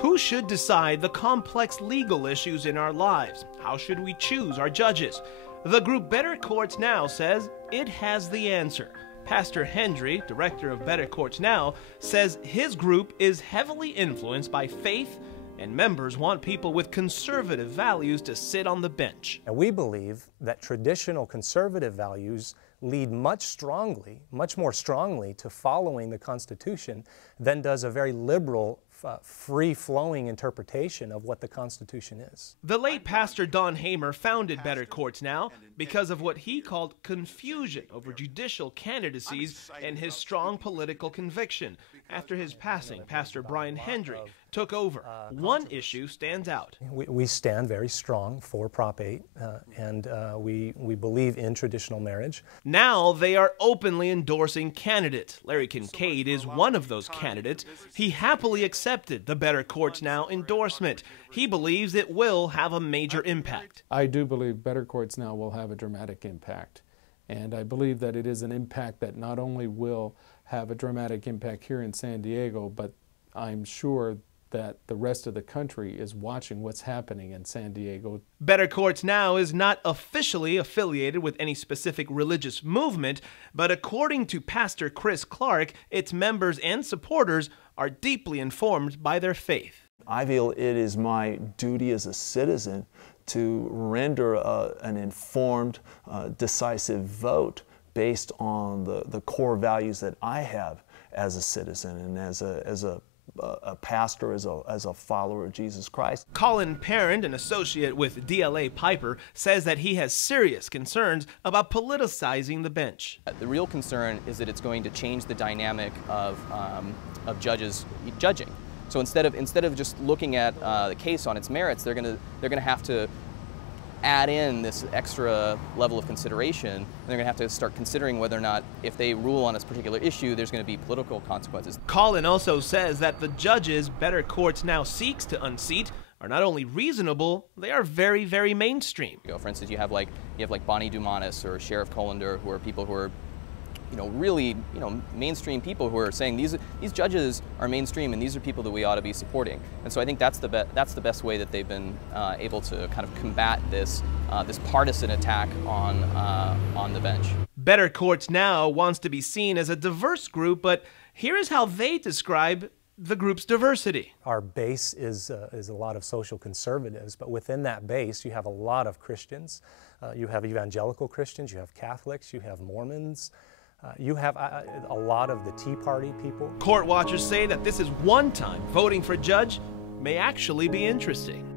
Who should decide the complex legal issues in our lives? How should we choose our judges? The group Better Courts Now says it has the answer. Pastor Hendry, director of Better Courts Now, says his group is heavily influenced by faith, and members want people with conservative values to sit on the bench. And we believe that traditional conservative values lead much more strongly to following the Constitution than does a very liberal, free-flowing interpretation of what the Constitution is. The late Pastor Don Hamer founded Better Courts Now because of what he called confusion over judicial candidacies and his strong political conviction. After his passing, Pastor Brian Hendry took over. One issue stands out. We stand very strong for Prop 8, and we believe in traditional marriage. Now they are openly endorsing candidates. Larry Kincaid is one of those candidates. He happily accepted the Better Courts Now endorsement. He believes it will have a major impact. I do believe Better Courts Now will have a dramatic impact. And I believe that it is an impact that not only will have a dramatic impact here in San Diego, but I'm sure that the rest of the country is watching what's happening in San Diego. Better Courts Now is not officially affiliated with any specific religious movement, but according to Pastor Chris Clark, its members and supporters are deeply informed by their faith. I feel it is my duty as a citizen to render an informed, decisive vote based on the core values that I have as a citizen and as a pastor, as a follower of Jesus Christ. Colin Parent, an associate with DLA Piper, says that he has serious concerns about politicizing the bench. The real concern is that it's going to change the dynamic of judges judging. So instead of just looking at the case on its merits, they're going to have to add in this extra level of consideration, and they're going to have to start considering whether or not, if they rule on this particular issue, there's going to be political consequences. Colin also says that the judges Better Courts Now seeks to unseat are not only reasonable, they are very, very mainstream. For instance, you have like Bonnie Dumanis or Sheriff Colander, who are people who are really, mainstream people who are saying these judges are mainstream and these are people that we ought to be supporting. And so I think that's the best way that they've been able to kind of combat this partisan attack on the bench. Better Courts Now wants to be seen as a diverse group, but here is how they describe the group's diversity. Our base is a lot of social conservatives, but within that base you have a lot of Christians. You have evangelical Christians, you have Catholics, you have Mormons. You have a lot of the Tea Party people. Court watchers say that this is one time voting for a judge may actually be interesting.